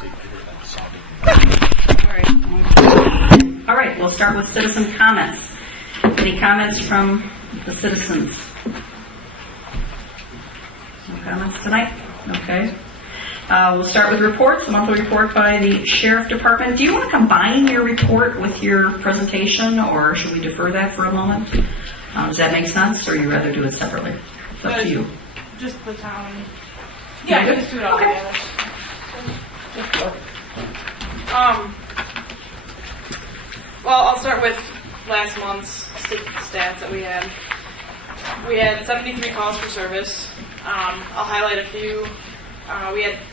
obviously bigger than sounding. All right, we'll start with citizen comments. Any comments from the citizens? No comments tonight? Okay. We'll start with reports, the monthly report by the Sheriff Department. Do you want to combine your report with your presentation, or should we defer that for a moment? Does that make sense, or you rather do it separately? It's up to you. Just the town. Yeah, just do it all together. Well, I'll start with last month's stats that we had. We had 73 calls for service. I'll highlight a few.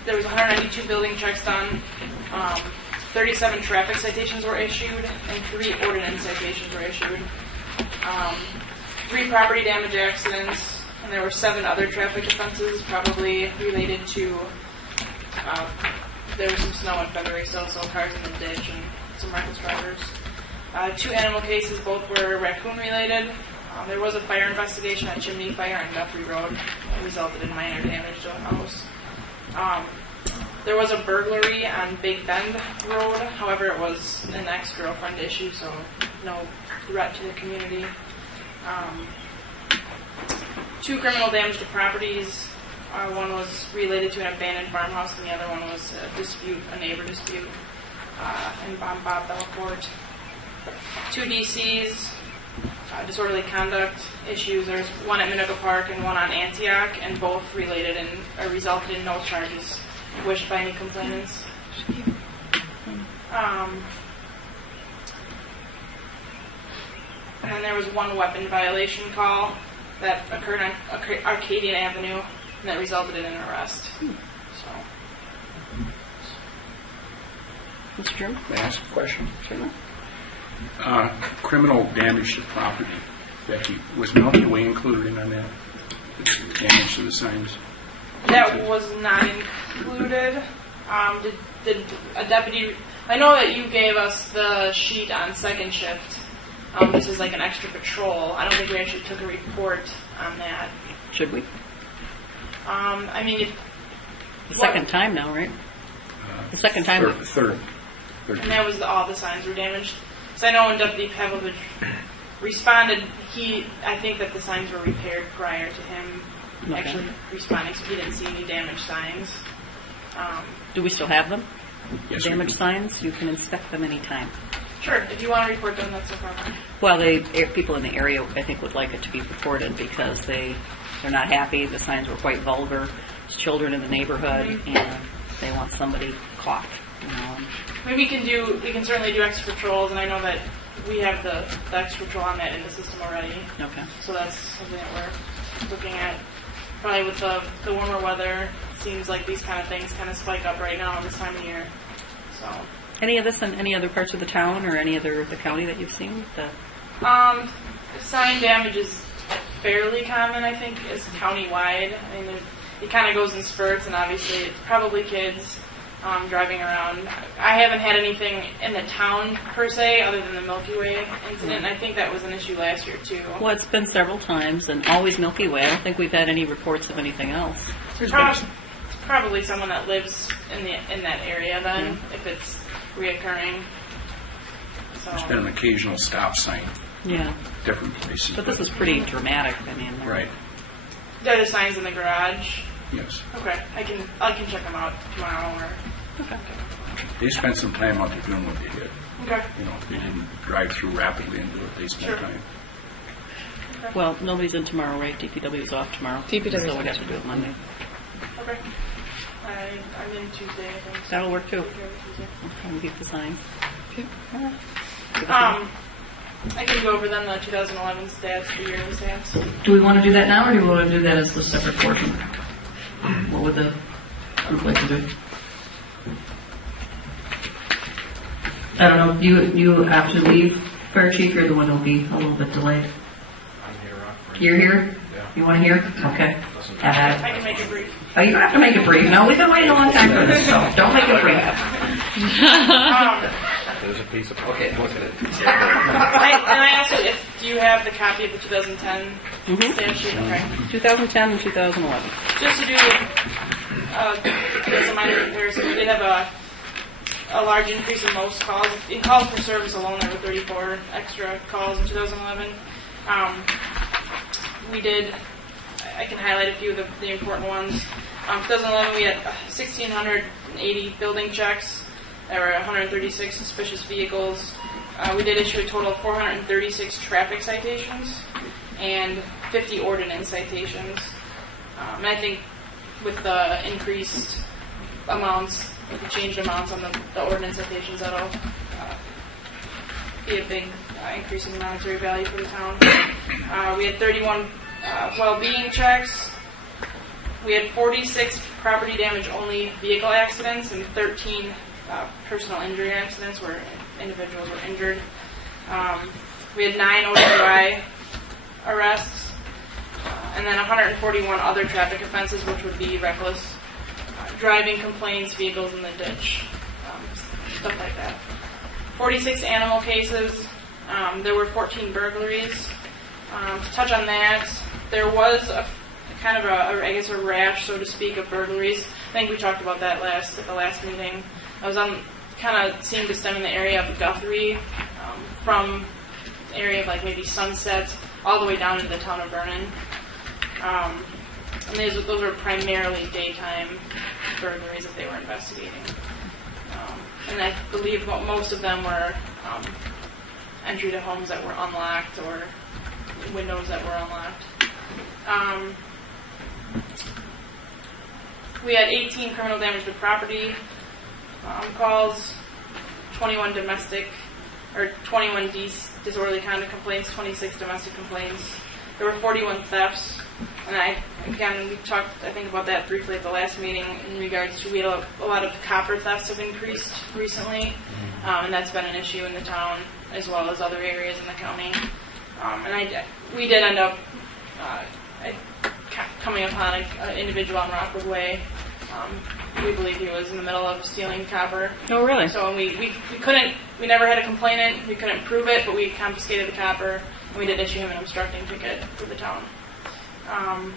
There was 192 building checks done. 37 traffic citations were issued, and 3 ordinance citations were issued. 3 property damage accidents, and there were 7 other traffic offenses, probably related to. There was some snow in February, so cars in the ditch and some reckless drivers. 2 animal cases, both were raccoon related. There was a fire investigation at Chimney Fire on Guthrie Road. It resulted in minor damage to a house. There was a burglary on Big Bend Road. However, it was an ex-girlfriend issue, so no threat to the community. 2 criminal damage to properties. One was related to an abandoned farmhouse, and the other one was a neighbor dispute, in Bob Belcourt. 2 DCs, disorderly conduct issues. There's one at Minooka Park and one on Antioch, and both related and resulted in no charges wished by any complainants. And then there was 1 weapon violation call that occurred on Arcadian Avenue, and that resulted in an arrest. So, Mr. Chairman? May I ask a question? Certainly. Criminal damage to property. Becky, was Milky Way included in on that? Damage to the signs? that was not included. Did a deputy? I know that you gave us the sheet on second shift. This is like an extra patrol. I don't think we actually took a report on that. Should we? I mean, The second time now, right? The second time. Third. And that was all the signs were damaged. So I know when Deputy Pavlovich responded, I think that the signs were repaired prior to him actually responding, so he didn't see any damaged signs. Do we still have them? Yes, Damaged signs? You can inspect them anytime. Sure, if you want to report them, that's no problem. Well, people in the area, I think, would like it to be reported because they're not happy. The signs were quite vulgar. There's children in the neighborhood, and they want somebody caught. Maybe we can certainly do extra patrols, and I know that we have the extra patrol on that in the system already. Okay. So that's something that we're looking at. Probably with the warmer weather, it seems like these kind of things kind of spike up right now this time of year. So. Any of this in any other parts of the town or any other the county that you've seen? Sign damage is fairly common, I think, is countywide. I mean, it kind of goes in spurts, and obviously it's probably kids driving around. I haven't had anything in the town, per se, other than the Milky Way incident, and I think that was an issue last year, too. Well, it's been several times, and always Milky Way. I don't think we've had any reports of anything else. It's probably someone that lives in that area, then, if it's reoccurring. So. There's been an occasional stop sign. Yeah. Different places. But this is pretty dramatic. I mean. Right. Are the signs in the garage? Yes. Okay. I can check them out tomorrow. Okay. They spent some time out there doing what they did. Okay. They didn't drive through rapidly and do it. They spent time. Okay. Well, nobody's in tomorrow, right? DPW is off tomorrow. DPW. So we'd have to do it Monday. Okay. I'm in Tuesday, I think. So That'll work too. Okay. We'll keep the signs. Okay. I can go over then the 2011 stats, the yearly stats. Do we want to do that now, or do we want to do that as a separate portion? What would the group like to do? I don't know. You have to leave, Fire Chief. You're the one who'll be a little bit delayed. I'm here. You're here? Yeah. You want to hear? Okay. I can make it brief. Oh, you don't have to make it brief. No, we've been waiting a long time for this, so don't make it brief. There's a piece of okay. Look at it. I also, do you have the copy of the 2010 stat sheet? Okay. 2010 and 2011. Just to do a minor comparison, we did have a large increase in most calls. In calls for service alone, there were 34 extra calls in 2011. We did, I can highlight a few of the important ones. 2011, we had 1,680 building checks. There were 136 suspicious vehicles. We did issue a total of 436 traffic citations and 50 ordinance citations. And I think with the increased amounts, with the changed amounts on the ordinance citations, that'll be a big increase in monetary value for the town. We had 31 well-being checks. We had 46 property damage only vehicle accidents and 13 personal injury accidents where individuals were injured. We had 9 OWI arrests, and then 141 other traffic offenses, which would be reckless driving complaints, vehicles in the ditch, stuff like that. 46 animal cases. There were 14 burglaries. To touch on that, there was a kind of a rash, so to speak, of burglaries. I think we talked about that at the last meeting. I was kind of seemed to stem in the area of Guthrie, from the area of like maybe Sunset all the way down into the town of Vernon. And those were primarily daytime burglaries that they were investigating. And I believe most of them were entry to homes that were unlocked or windows that were unlocked. We had 18 criminal damage to property calls, 21 disorderly conduct complaints, 26 domestic complaints. There were 41 thefts, and we talked, I think, about that briefly at the last meeting in regards to we had a lot of copper thefts have increased recently, and that's been an issue in the town as well as other areas in the county. We did end up coming upon an individual on Rockwood Way. We believe he was in the middle of stealing copper. Oh, really? So we never had a complainant. We couldn't prove it, but we confiscated the copper, and we did issue him an obstructing ticket for the town. I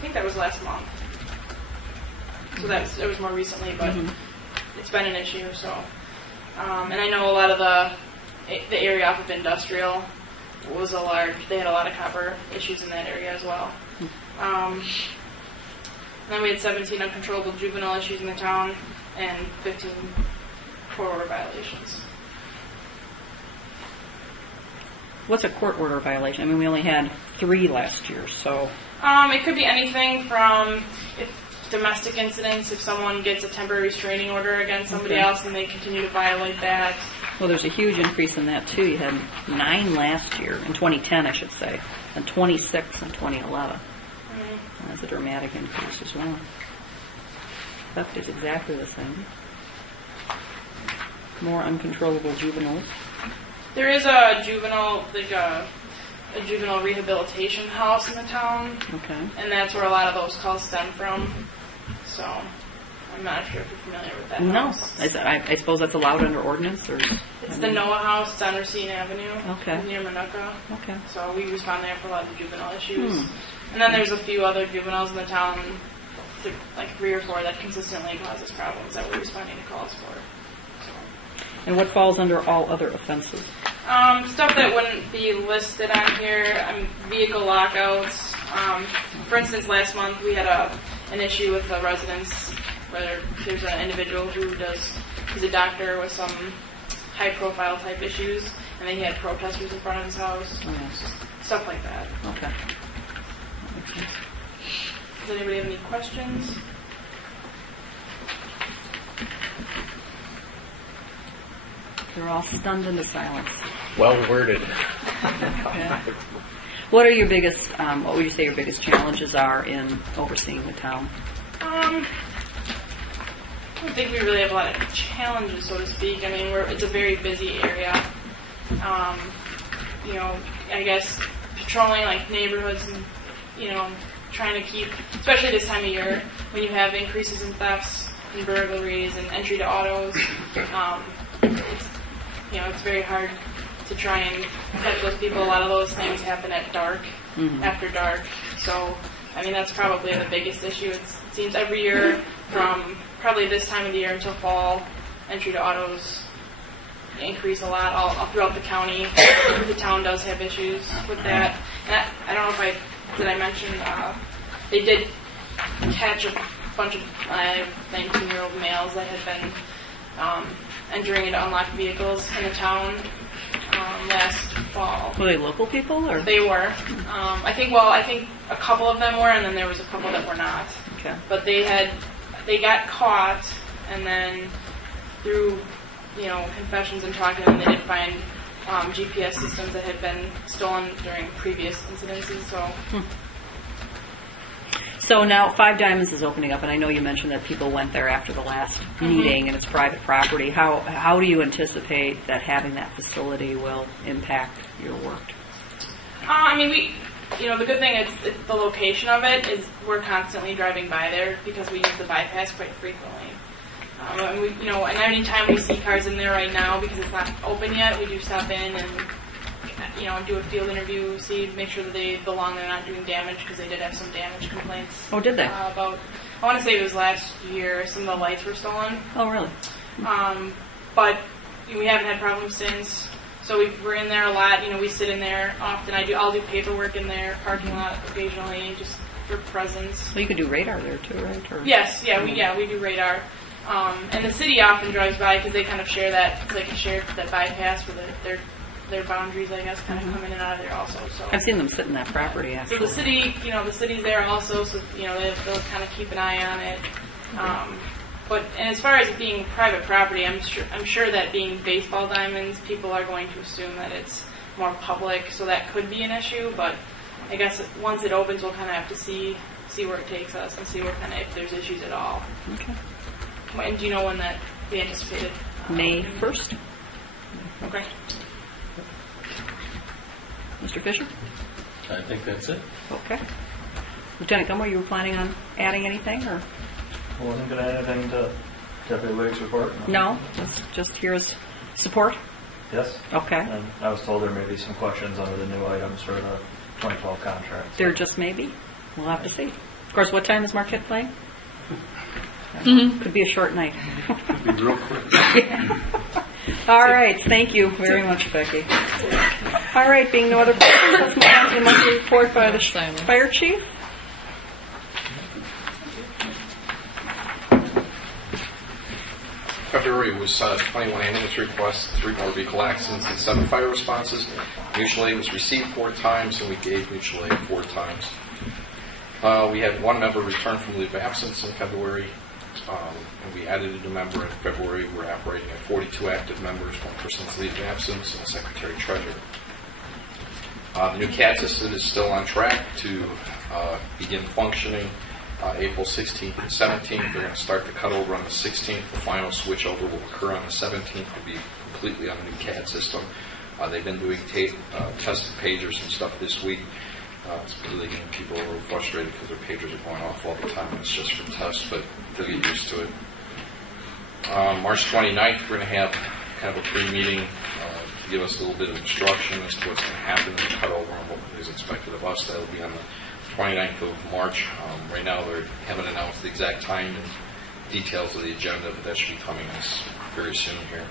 think that was last month. So it was more recently, but it's been an issue. So, and I know a lot of the area off of Industrial they had a lot of copper issues in that area as well. And then we had 17 uncontrollable juvenile issues in the town and 15 court order violations. What's a court order violation? I mean, we only had 3 last year, so... It could be anything from domestic incidents, if someone gets a temporary restraining order against somebody else and they continue to violate that. Well, there's a huge increase in that, too. You had 9 last year, in 2010, I should say, and 26 in 2011. That's a dramatic increase as well. Theft is exactly the same. More uncontrollable juveniles. There is a juvenile rehabilitation house in the town. Okay. And that's where a lot of those calls stem from. So, I'm not sure if you're familiar with that house. I suppose that's allowed under ordinance? It's the Noah House. It's on Racine Avenue. Okay. Near Minooka. Okay. So we respond there for a lot of the juvenile issues. And then there's a few other juveniles in the town, like 3 or 4, that consistently causes problems that we're responding to calls for. So. And what falls under all other offenses? Stuff that wouldn't be listed on here, vehicle lockouts. For instance, last month we had an issue with the residents where there's an individual he's a doctor with some high-profile type issues, and then he had protesters in front of his house. Oh, yes. Stuff like that. Okay. Does anybody have any questions? They're all stunned into silence. Well worded. Okay. What are your biggest, what would you say your biggest challenges are in overseeing the town? I don't think we really have a lot of challenges, so to speak. I mean, it's a very busy area. I guess patrolling like neighborhoods and, trying to keep, especially this time of year, when you have increases in thefts and burglaries and entry to autos, it's very hard to try and catch those people. A lot of those things happen at dark, after dark. So, I mean, that's probably the biggest issue. It seems every year from probably this time of the year until fall, entry to autos increase a lot all throughout the county. The town does have issues with that. And I don't know if did I mention, they did catch a bunch of 19-year-old males that had been entering into unlocked vehicles in the town last fall. Were they local people, or? They were. I think a couple of them were, and then there was a couple that were not. Okay. But they got caught, and then through confessions and talking, and they did find GPS systems that had been stolen during previous incidences. So now Five Diamonds is opening up, and I know you mentioned that people went there after the last meeting, and it's private property. How do you anticipate that having that facility will impact your work? I mean, the good thing is the location of it is we're constantly driving by there because we use the bypass quite frequently. And any time we see cars in there right now, because it's not open yet, we do stop in and do a field interview, make sure that they belong, they're not doing damage, because they did have some damage complaints. Oh, did they? I want to say it was last year, some of the lights were stolen. Oh, really? But we haven't had problems since. So we're in there a lot. We sit in there often. I'll do paperwork in there, parking lot occasionally, just for presence. Well, you could do radar there too, right? Or? Yes, we do radar. And the city often drives by because they kind of share that. It's like a shared that bypass for their boundaries, I guess, kind of come in and out of there also. So I've seen them sit in that property, actually. So the city, the city's there also, so they'll kind of keep an eye on it. And as far as it being private property, I'm sure that being baseball diamonds, people are going to assume that it's more public, so that could be an issue. But I guess once it opens, we'll kind of have to see where it takes us and see if there's issues at all. Okay. And do you know when that we anticipated? May 1st. Okay. Mr. Fisher? I think that's it. Okay. Lieutenant Gilmore, you were planning on adding anything, or? I wasn't going to add anything to Deputy Lake's report. No? Just hear his support? Yes. Okay. And I was told there may be some questions under the new items for the 2012 contract. There just may be. We'll have to see. Of course, what time is Marquette playing? Could be a short night. Could be real quick. All right. Thank you very much, Becky. All right. Being no other questions, let's move on to the monthly report by the fire chief. February was 21 ambulance requests, 3 motor vehicle accidents, and 7 fire responses. Mutual aid was received 4 times, and we gave mutual aid 4 times. We had 1 member return from leave of absence in February, and we added a new member in February. We're operating at 42 active members, 1 person's leave of absence, and a secretary-treasurer. The new CAD system is still on track to begin functioning April 16th and 17th. They're going to start the cutover on the 16th. The final switchover will occur on the 17th. We'll be completely on the new CAD system. They've been doing tested pagers and stuff this week. It's really getting people a little frustrated because their pagers are going off all the time. It's just for tests, but they'll get used to it. March 29th, we're going to have kind of a pre-meeting to give us a little bit of instruction as to what's going to happen in the cutover and what is expected of us. That will be on the 29th of March. Right now, they haven't announced the exact time and details of the agenda, but that should be coming us very soon here.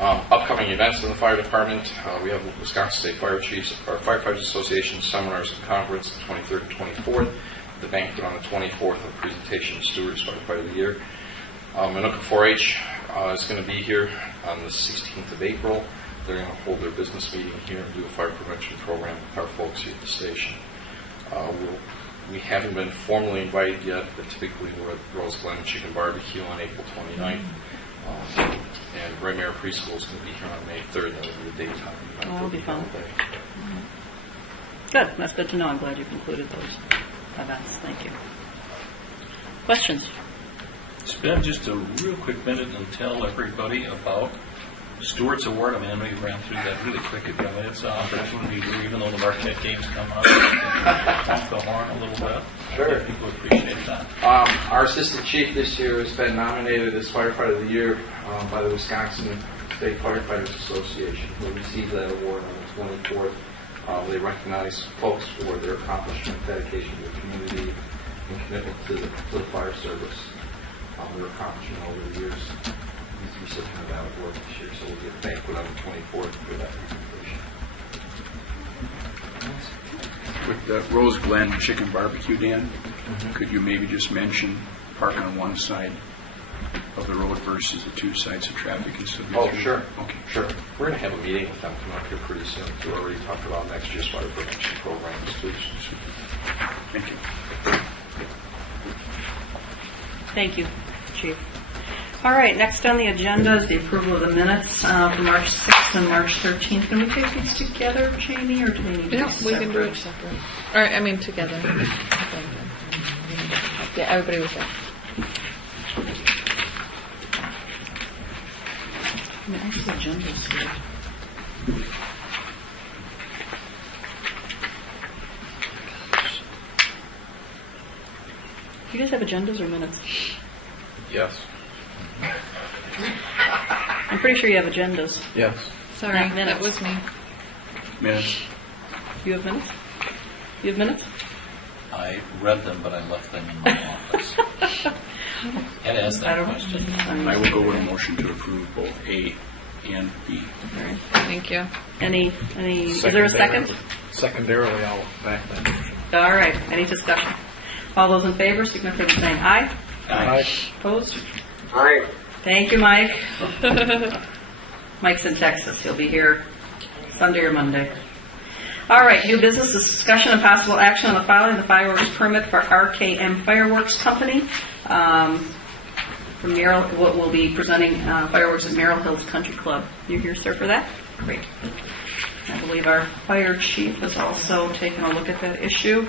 Upcoming events in the fire department, we have Wisconsin State Fire Chiefs, our Firefighters Association seminars and conference the 23rd and 24th. The banquet on the 24th, a presentation of Stewards Firefighter of the Year. Minooka 4-H is going to be here on the 16th of April. They're going to hold their business meeting here and do a fire prevention program with our folks here at the station. We haven't been formally invited yet, but typically we're at Rose Glen Chicken Barbecue on April 29th. And Ray Mare Preschool is going to be here on May 3rd. That will be the daytime. That'll be fun. Good. That's good to know. I'm glad you've included those events. Thank you. Questions? Spend just a real quick minute and tell everybody about Stewart's Award. I mean, I know you ran through that really quick again. It's an opportunity, even though the Marquette games come up, honk the horn a little bit. Sure. People appreciate that. Our assistant chief this year has been nominated as Firefighter of the Year by the Wisconsin State Firefighters Association. We'll receive that award on the 24th. They recognize folks for their accomplishment, dedication to the community, and commitment to the fire service. their accomplishment over the years. He's the recipient of that award this year, so we'll get a banquet on the 24th for that presentation. With the Rose Glen Chicken Barbecue, Dan, could you maybe just mention parking on one side of the road versus the two sides of traffic? Oh, sure. Okay. Sure. We're going to have a meeting with them come up here pretty soon to already talk about next year's fire prevention programs, too. Thank you. Thank you, Chief. All right, next on the agenda is the approval of the minutes for March 6th and March 13th. Can we take these together, Jamie, or do they need to be No, separate? we can do it separate. Or, I mean, together. Yeah, everybody was there. I mean, I see agendas here. Do you guys have agendas or minutes? Yes. I'm pretty sure you have agendas. Yes. Sorry, Not minutes. that was me. Minutes. You have minutes? You have minutes? I read them, but I left them in my office. Had asked that question. I will go with a motion to approve both A and B. All right. Thank you. Any, is there a second? Secondarily, I'll back that motion. All right, any discussion? All those in favor, signify by saying aye. Aye. Opposed? Aye. Thank you, Mike. Mike's in Texas. He'll be here Sunday or Monday. All right, new business discussion and possible action on the filing of the fireworks permit for RKM Fireworks Company. From Merrill, we'll be presenting fireworks at Merrill Hills Country Club. You here, sir, for that? Great. I believe our fire chief has also taken a look at that issue.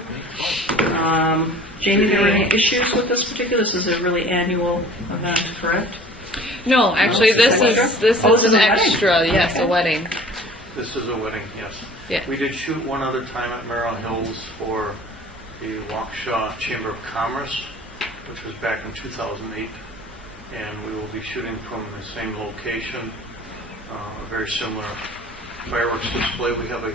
Jamie, there were any issues with this particular? This is a really annual event, correct? No, actually, this is this extra? is this Oh, is this an is a wedding? extra. Yes, Okay. a wedding. This is a wedding, yes. Yeah. We did shoot one other time at Merrill Hills for the Waukesha Chamber of Commerce, which was back in 2008. And we will be shooting from the same location, a very similar fireworks display. We have a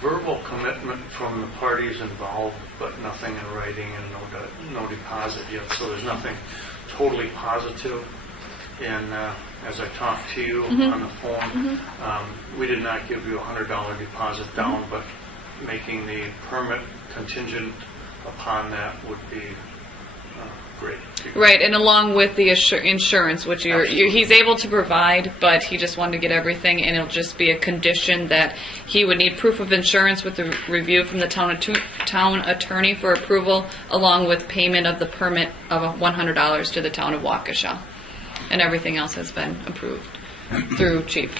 verbal commitment from the parties involved, but nothing in writing and no deposit yet. So there's nothing totally positive. And as I talked to you on the phone, we did not give you a $100 deposit down, but making the permit contingent upon that would be great. Right, and along with the insurance, which he's able to provide, but he just wanted to get everything, and it'll just be a condition that he would need proof of insurance with the review from the town attorney for approval, along with payment of the permit of $100 to the town of Waukesha. And everything else has been approved through Chief.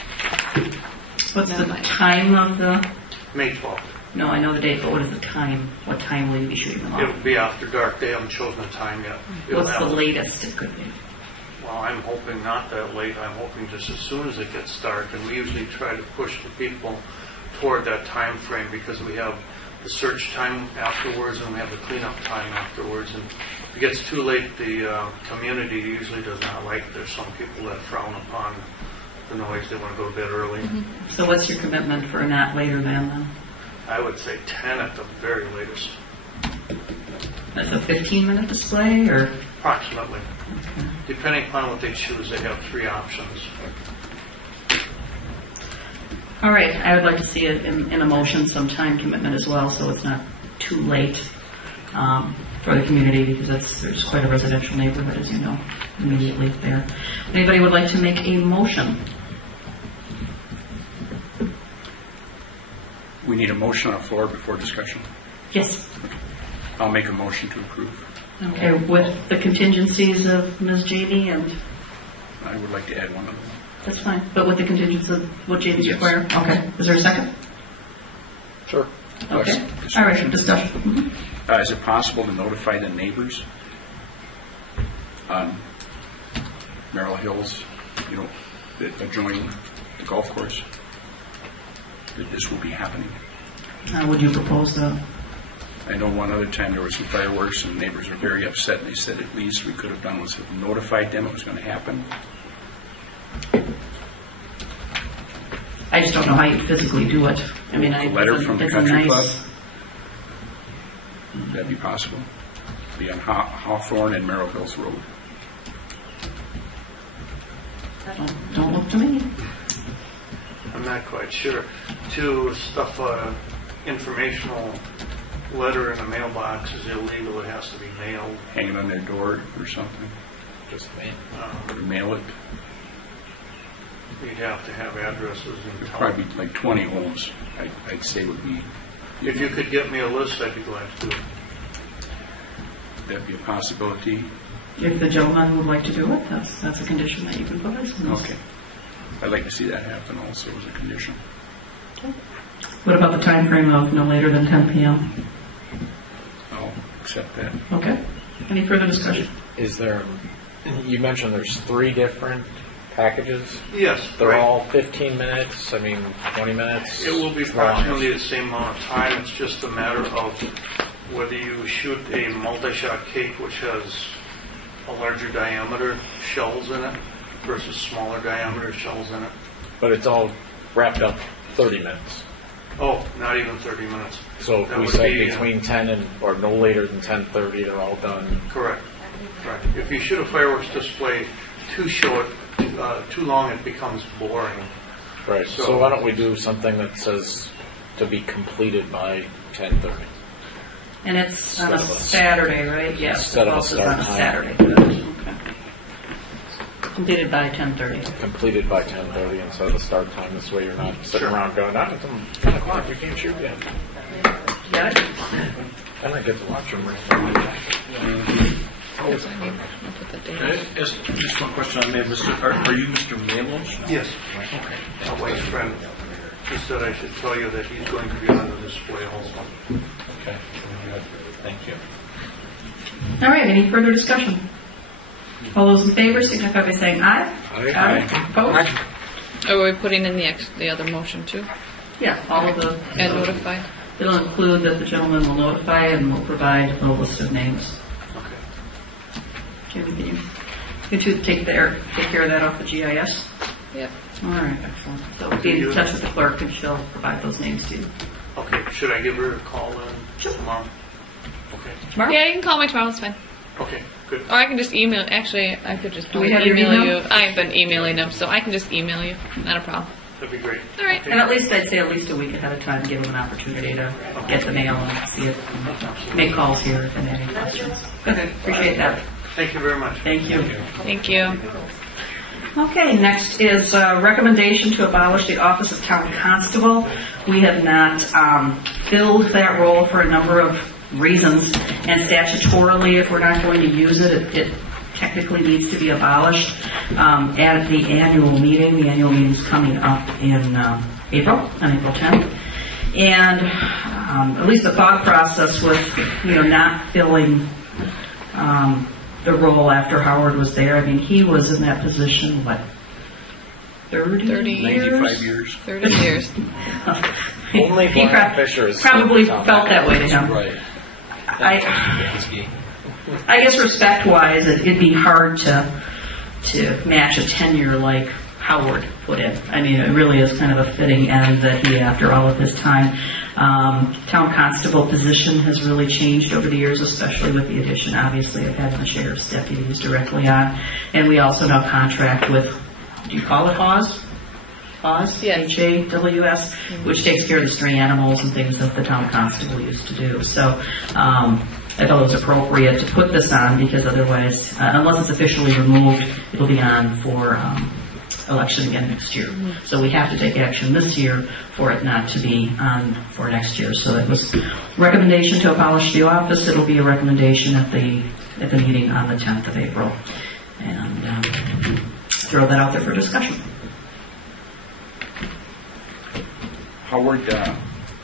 What's the time of the... May 12th. No, I know the date, but what is the time? What time will you be shooting them It off? will be after dark. They haven't chosen a time yet. It'll What's the have- latest it could be? Well, I'm hoping not that late. I'm hoping just as soon as it gets dark. And we usually try to push the people toward that time frame because we have the search time afterwards and we have the cleanup time afterwards. And if it gets too late, the community usually does not like it. There's some people that frown upon the noise. They want to go to bed early. So what's your commitment for not later than then? I would say 10 at the very latest, That's a 15-minute display, or? approximately. Depending upon what they choose, they have 3 options. All right, I would like to see it in a motion, some time commitment as well, so it's not too late for the community, because there's quite a residential neighborhood, as you know, immediately there. Anybody would like to make a motion? We need a motion on the floor before discussion. Yes. I'll make a motion to approve. Okay, with the contingencies of Ms. Jamie, and I would like to add one of them. that's fine, but with the contingencies of what Jamie's Yes. required? Okay, is there a second? Sure. Okay, Yes. all right, discussion. Mhm. Is it possible to notify the neighbors on Merrill Hills, that adjoin the golf course, that this will be happening? Would you propose that? I know one other time there were some fireworks and neighbors were very upset, and they said at least we could have done was have notified them it was going to happen. I just don't know how you physically do it. I mean, A letter from the it's a country nice- club? That'd be possible. Be on Hawthorne and Merrill Hills Road. Don't look to me. I'm not quite sure. To stuff a informational letter in a mailbox is illegal. It has to be mailed. Hang it on their door or something, Just me. or mail it. You'd have to have addresses in town. Probably like 20 homes, I'd say would be, If you could get me a list, I'd be glad to do it. that'd be a possibility. If the gentleman would like to do it, that's a condition that you can put as an Okay. I'd like to see that happen also as a condition. What about the time frame of no later than 10 p.m.? I'll accept that. Okay. Any further discussion? Is there, you mentioned there's 3 different packages. Yes, They're right. all 15 minutes, 20 minutes? It will be As long as- approximately the same amount of time. It's just a matter of whether you shoot a multi-shot cake, which has a larger diameter shells in it, versus smaller diameter shells in it. But it's all wrapped up 30 minutes. Oh, not even 30 minutes. So if That we would say be, between 10 and, or no later than 10:30, they're all done. Correct. Correct. If you shoot a fireworks display too short, too long, it becomes boring. Right. So why don't we do something that says to be completed by 10:30? And it's on a Instead of a- Saturday, right? Yes. instead of a it's on a start time. Saturday. Good. Okay. Completed by 10:30. Completed by 10:30 instead of the start time. This way you're not sitting around going, "Ah, it's 10 o'clock, we can't shoot yet." Got it? And I get to watch them. I'll put the date. Just one question I made, are you Mr. Malos? Yes. My wife's friend. He said I should tell you that he's going to be on the display also. Okay. Thank you. All right. Any further discussion? All those in favor signify by saying aye. Aye. Opposed? Are we putting in the other motion too? Yeah. All of the. And notify? It'll include that the gentleman will notify and will provide a list of names. Okay. Okay, you two take care of that off the GIS? Yep. All right, excellent. So be in touch with the clerk and she'll provide those names to you. Okay. Should I give her a call then tomorrow? Okay. Tomorrow? Yeah, you can call me tomorrow, it's fine. Okay. Good. Or I can just email, actually, I could just Do we probably have your email? you. I've been emailing them, so I can just email you. Not a problem. That'd be great. All right. And at least I'd say at least a week ahead of time, give them an opportunity to get the mail and see it, and make calls here if they have any questions. Good, appreciate that. Thank you very much. Thank you. Thank you. Okay, next is a recommendation to abolish the office of town constable. We have not filled that role for a number of reasons, and statutorily, if we're not going to use it, it technically needs to be abolished at the annual meeting. The annual meeting is coming up in April, on April 10th. And at least the thought process with, not filling the role after Howard was there. I mean, he was in that position, 30 years? 95 years. 30 years. Only He Brian Fisher is probably still felt that way to him. Right. I guess respect-wise, it'd be hard to match a tenure like Howard put in. I mean, it really is kind of a fitting end that he, after all of his time. Town constable position has really changed over the years, especially with the addition, obviously, of having the sheriff's deputies directly on. And we also now contract with, do you call it Hawes? Hawes? Yes. H-A-W-S, which takes care of the stray animals and things that the town constable used to do. So I thought it was appropriate to put this on because otherwise, unless it's officially removed, it'll be on for election again next year. So we have to take action this year for it not to be on for next year. So it was recommendation to abolish the office. It'll be a recommendation at the meeting on the 10th of April. And throw that out there for discussion. Howard,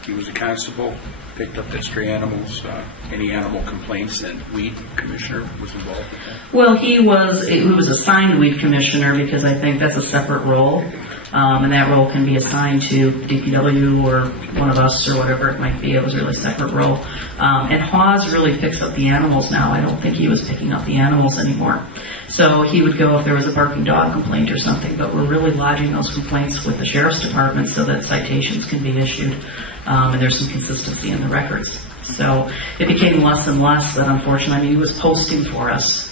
he was a constable, picked up the stray animals, any animal complaints, and weed commissioner was involved with that. Well, he was assigned weed commissioner because I think that's a separate role, and that role can be assigned to DPW or one of us or whatever it might be. It was really a separate role. And Hawes really picks up the animals now. I don't think he was picking up the animals anymore. So he would go if there was a barking dog complaint or something, but we're really lodging those complaints with the sheriff's department so that citations can be issued, and there's some consistency in the records. So it became less and less that, unfortunately, I mean, he was posting for us,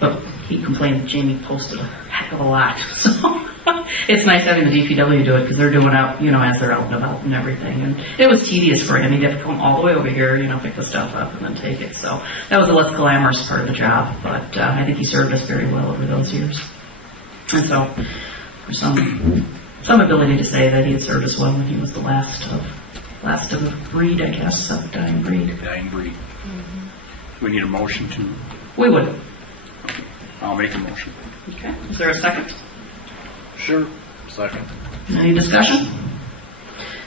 but he complained that Jamie posted a heck of a lot. So it's nice having the DPW do it because they're doing out, as they're out and about and everything. And it was tedious for him. He'd have to come all the way over here, pick the stuff up and then take it. So that was the less glamorous part of the job. But I think he served us very well over those years. And so there's some ability to say that he had served us well when he was the last of a breed, I guess, of dying breed. Dying breed. Mm-hmm. We need a motion to. We would. I'll make a motion. Okay. Is there a second? Sure. Second. Any discussion?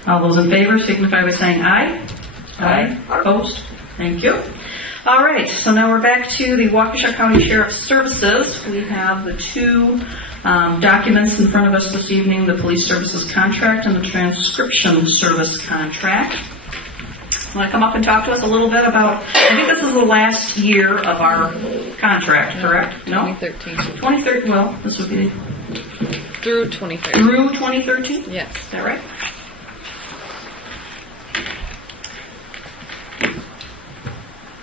All those in favor signify by saying aye. Aye. Opposed? Thank you. All right, so now we're back to the Waukesha County Sheriff's Services. We have the two documents in front of us this evening, the police services contract and the transcription service contract. Want to come up and talk to us a little bit about, I think this is the last year of our contract, correct? No? 2013. 2013, well, this would be Through 2013. through 2013? Yes. Is that right?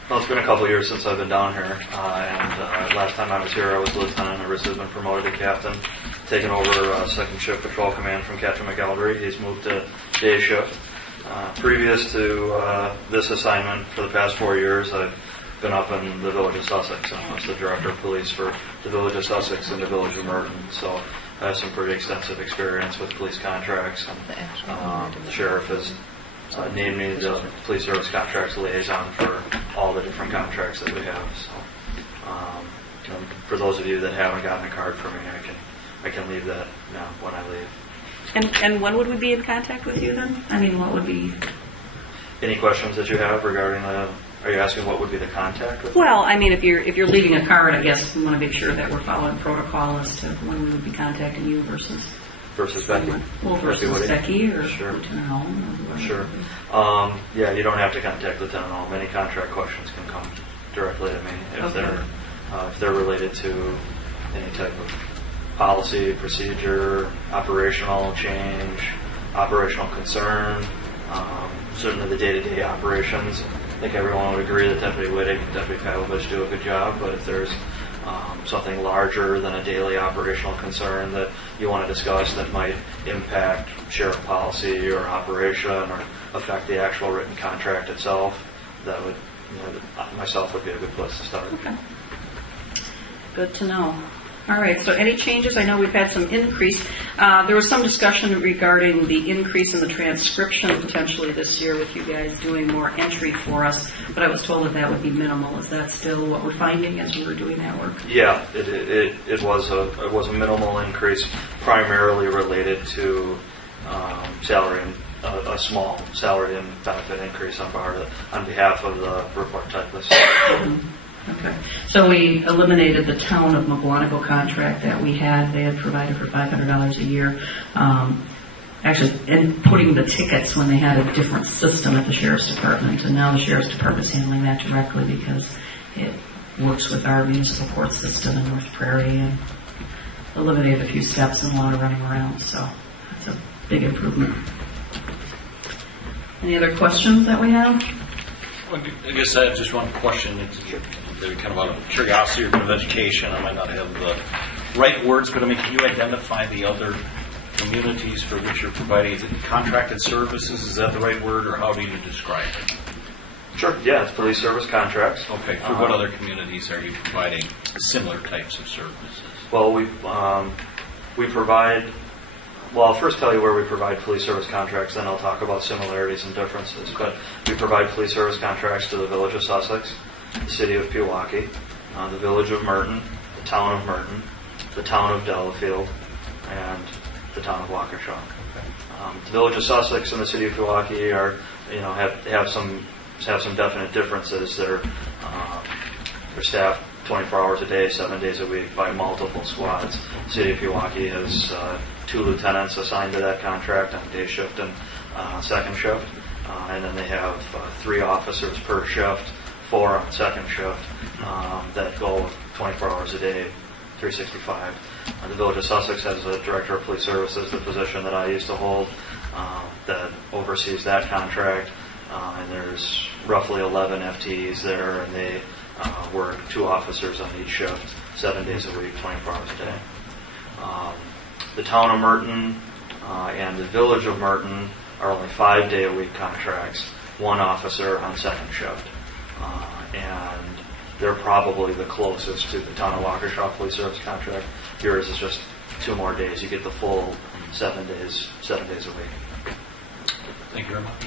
Well, it's been a couple of years since I've been down here, and last time I was here I was lieutenant. I recently been promoted to captain, taking over second shift patrol command from Captain McElderry. He's moved to day shift. Previous to this assignment, for the past 4 years, I've been up in the village of Sussex. I was the director of police for the village of Sussex and the village of Merton. So I have some pretty extensive experience with police contracts. And the sheriff has named me the police service contracts liaison for all the different contracts that we have. So for those of you that haven't gotten a card from me, I can leave that now when I leave. And when would we be in contact with you then? I mean, what would be... Any questions that you have regarding the... Are you asking what would be the contact with? Well, I mean, if you're leaving a card, I guess we want to make sure that we're following protocol as to when we would be contacting you versus Becky? Well, versus Becky or Sure. Lieutenant Holm. Or Sure. Yeah, you don't have to contact Lieutenant Holm. Any contract questions can come directly to me if they're related to any type of policy, procedure, operational change, operational concern, certainly the day-to-day operations. I think everyone would agree that Deputy Wittig and Deputy Pavlovich do a good job, but if there's something larger than a daily operational concern that you want to discuss that might impact sheriff policy or operation or affect the actual written contract itself, that would, myself would be a good place to start. Okay. Good to know. All right, so any changes? I know we've had some increase. There was some discussion regarding the increase in the transcription potentially this year with you guys doing more entry for us, but I was told that would be minimal. Is that still what we're finding as we were doing that work? Yeah, it was a minimal increase, primarily related to salary and a small salary and benefit increase on behalf of the report typist. Okay. So we eliminated the town of McGuanago contract that we had. They had provided for $500 a year. Actually, and putting the tickets when they had a different system at the Sheriff's Department. And now the Sheriff's Department is handling that directly because it works with our municipal court system in North Prairie and eliminated a few steps and a lot of running around. So that's a big improvement. Any other questions that we have? Well, I guess I have just one question. It's kind of out of curiosity or kind of education. I might not have the right words, but can you identify the other communities for which you're providing contracted services? Is that the right word, or how do you describe it? Sure. Yeah, it's police service contracts. Okay. For what other communities are you providing similar types of services? Well, we provide. Well, I'll first tell you where we provide police service contracts, then I'll talk about similarities and differences. But we provide police service contracts to the village of Sussex, the city of Pewaukee, the village of Merton, the town of Merton, the town of Delafield, and the town of Waukesha. The village of Sussex and the city of Pewaukee are, have some definite differences. They're staffed 24 hours a day, 7 days a week by multiple squads. The city of Pewaukee has 2 lieutenants assigned to that contract on day shift and second shift. And then they have 3 officers per shift, 4 on second shift, that go 24 hours a day, 365. The village of Sussex has a director of police services, the position that I used to hold, that oversees that contract. And there's roughly 11 FTEs there, and they work 2 officers on each shift, 7 days a week, 24 hours a day. The town of Merton and the village of Merton are only 5-day-a-week contracts, one officer on second shift. And they're probably the closest to the town of Waukesha police service contract. Yours is just 2 more days. You get the full 7 days a week. Thank you very much.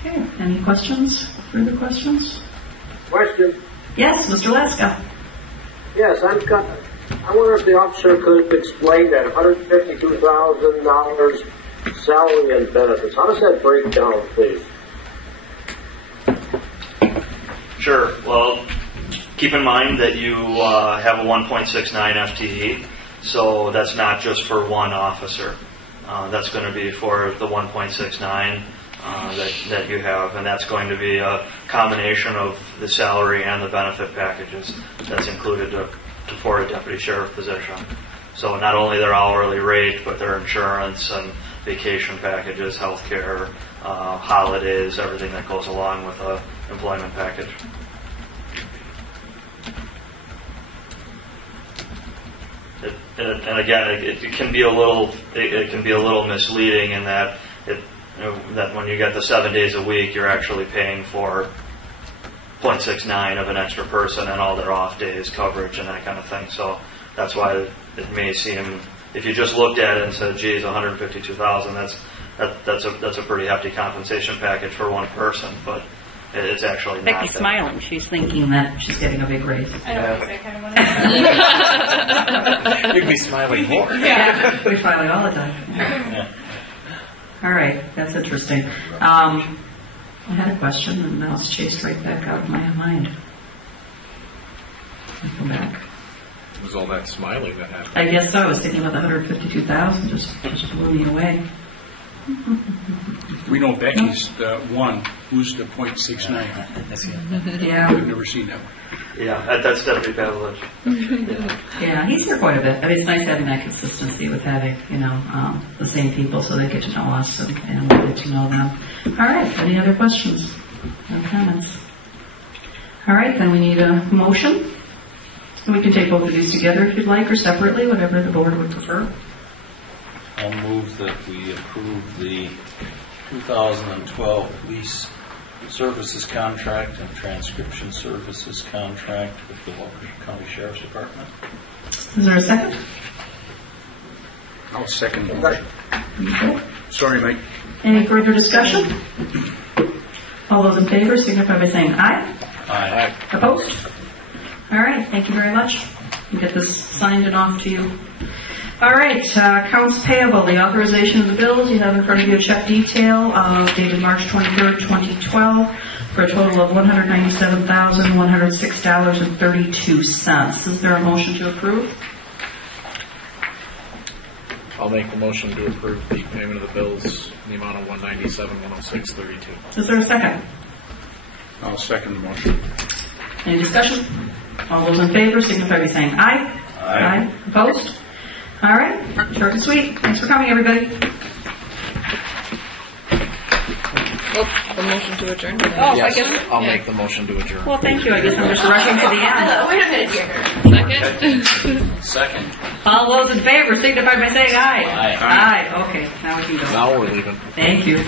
Okay, any questions? Further questions? Question. Yes, Mr. Leska. Yes, I wonder if the officer could explain that $152,000 salary and benefits. How does that break down, please? Sure. Well, keep in mind that you have a 1.69 FTE, so that's not just for one officer. That's going to be for the 1.69 that you have, and that's going to be a combination of the salary and the benefit packages that's included for a deputy sheriff position. So not only their hourly rate, but their insurance and vacation packages, health care, holidays, everything that goes along with a employment package. And again, it can be a little misleading in that that when you get the 7 days a week, you're actually paying for 0.69 of an extra person and all their off days coverage and that kind of thing. So that's why it may seem, if you just looked at it and said, "Geez, 152,000, that's a pretty hefty compensation package for one person," but it's actually not. Becky's smiling. She's thinking that she's getting a big raise. I don't think that kind of money. You'd be smiling more. Yeah, we're smiling all the time. All right, that's interesting. I had a question, and now it's chased right back out of my mind. I'll come back. It was all that smiling that happened. I guess so. I was thinking about the 152,000. Just blew me away. We know Becky's the one. Who's the .69? Yeah. I've never seen that one. Yeah, that's Deputy Pavlovich. Yeah, he's here quite a bit. I mean, it's nice having that consistency with having, the same people so they get to know us and we get to know them. All right, any other questions? No comments? All right, then we need a motion. We can take both of these together if you'd like, or separately, whatever the board would prefer. I'll move that we approve the 2012 police services contract and transcription services contract with the Waukesha County Sheriff's Department. Is there a second? I'll second the motion. Okay. Sorry, Mike. Any further discussion? All those in favor signify by saying aye. Aye. Opposed? All right, thank you very much. We'll get this signed and off to you. All right, accounts payable, the authorization of the bills. You have in front of you a check detail dated March 23rd, 2012 for a total of $197,106.32. Is there a motion to approve? I'll make the motion to approve the payment of the bills in the amount of $197,106.32. Is there a second? I'll second the motion. Any discussion? All those in favor signify by saying aye. Aye. Opposed? All right, short and sweet. Thanks for coming, everybody. Oh, a motion to adjourn. Oh, Yes, I guess. I'll make the motion to adjourn. Well, thank you. I guess I'm just rushing to the end. Wait a minute here. Second? Second. All those in favor signify by saying aye. Aye. Aye. Okay, now we can go. Now we're leaving. Thank you.